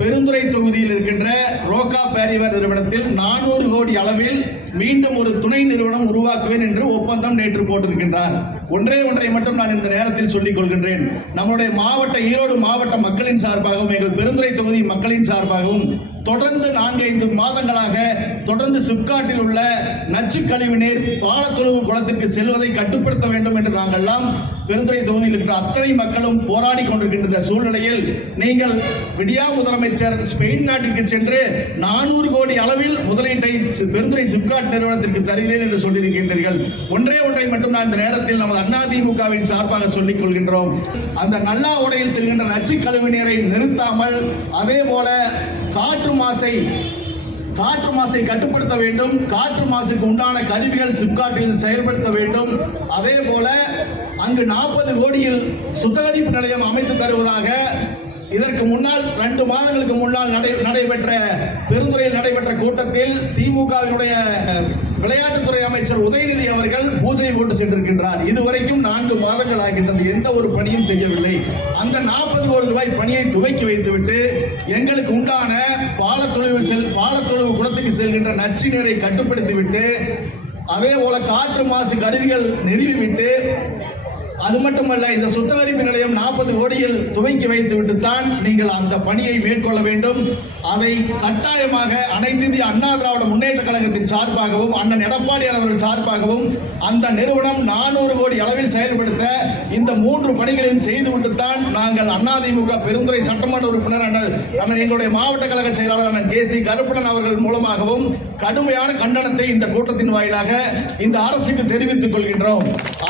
பெருந்துறை தொகுதியில் இருக்கின்ற ரோகா பேரிவர் நிறுவனத்தில் 400 கோடி அளவில் மீண்டும் ஒரு துணை நிறுவனம் உருவாக்குவேன் என்று ஒப்பந்தம் நேற்று போட்டிருக்கின்றார். ஒன்றை மட்டும் நான் இந்த நேரத்தில் சொல்லிக் கொள்கின்றேன். நம்முடைய மாவட்ட ஈரோடு மாவட்ட மக்களின் சார்பாகவும் எங்கள் பெருந்துறை தொகுதி மக்களின் சார்பாகவும் தொடர்ந்து 4-5 மாதங்களாக தொடர்ந்து சிப்காட்டில் உள்ள நச்சு கழிவு நீர் பாலத்தொழுவு குளத்திற்கு செல்வதை கட்டுப்படுத்த வேண்டும் என்று நாங்கள்லாம் பெருந்துறை தொகுதியில் இருக்கிற அத்தனை மக்களும் போராடி கொண்டிருக்கின்ற சூழ்நிலையில் நீங்கள் விடியா முதலமைச்சர் ஸ்பெயின் நாட்டிற்கு சென்று 400 கோடி அளவில் முதலீட்டை பெருந்துறை சிப்காட் நிறுவனத்திற்கு தருகிறேன் என்று சொல்லியிருக்கின்றீர்கள். ஒன்றை மட்டும் நான் இந்த நேரத்தில் நமது அதிமுகவின் சார்பாக சொல்லிக் கொள்கின்றோம். அந்த நல்லா உடையில் செல்கின்ற நச்சு கழிவு நீரை நிறுத்தாமல் அதே போல காற்று மாசை கட்டுப்படுத்த வேண்டும். காற்று மாசுக்கு உண்டான கருவிகள் சிப்காட்டில் செயல்படுத்த வேண்டும். அதே போல அங்கு 40 கோடியில் சுத்திகரிப்பு நிலையம் அமைத்து தருவதாக இதற்கு முன்னால் 2 மாதங்களுக்கு முன்னால் நடைபெற்ற பெருந்துறையில் நடைபெற்ற கூட்டத்தில் திமுகவினுடைய விளையாட்டுத்துறை அமைச்சர் உதயநிதி அவர்கள் பூஜை போட்டு சென்றிருக்கின்றார். இதுவரைக்கும் 4 மாதங்கள் ஆகின்றது, எந்த ஒரு பணியும் செய்யவில்லை. அந்த 40 கோடி ரூபாய் பணியை துவக்கி வைத்துவிட்டு எங்களுக்கு உண்டான பாலத்தொழுவு குளத்துக்கு செல்கின்ற நச்சு நீரை கட்டுப்படுத்திவிட்டு அதே போல காற்று மாசு கருவிகள் நிறுவிவிட்டு அது மட்டுமல்ல, இந்த சுத்திகரிப்பு நிலையம் 40 கோடியில் துவக்கி வைத்துவிட்டு தான் நீங்கள் அந்த பணியை மேற்கொள்ள வேண்டும். அதை கட்டாயமாக அனைத்து இந்திய அண்ணா திராவிட முன்னேற்ற கழகத்தின் சார்பாகவும் அண்ணன் எடப்பாடியார் அவர்கள் சார்பாகவும் அந்த நிறுவனம் 400 கோடி அளவில் செயல்படுத்த இந்த 3 பணிகளையும் செய்துவிட்டு தான் நாங்கள் அதிமுக பெருந்துறை சட்டமன்ற உறுப்பினர் அண்ணன் எங்களுடைய மாவட்ட கழக செயலாளர் அண்ணன் KC கருப்பணன் அவர்கள் மூலமாகவும் கடுமையான கண்டனத்தை இந்த கூட்டத்தின் வாயிலாக இந்த அரசுக்கு தெரிவித்துக் கொள்கின்றோம்.